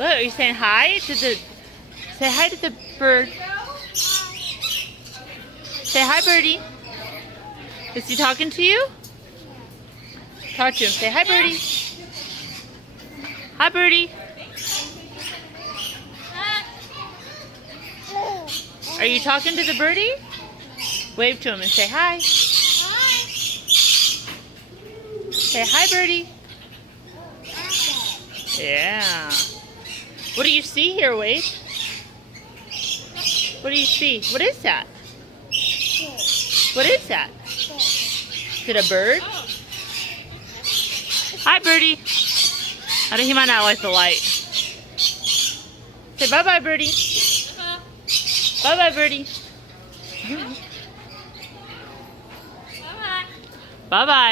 Look, are you saying hi to the... Say hi to the bird. Say hi, birdie. Is he talking to you? Talk to him. Say hi, birdie. Hi, birdie. Are you talking to the birdie? Wave to him and say hi. Say hi, birdie. Yeah. What do you see here, Wade? What do you see? What is that? What is that? Is it a bird? Hi, birdie. He might not like the light. Say bye-bye, birdie. Bye-bye, birdie. Bye-bye. Bye-bye.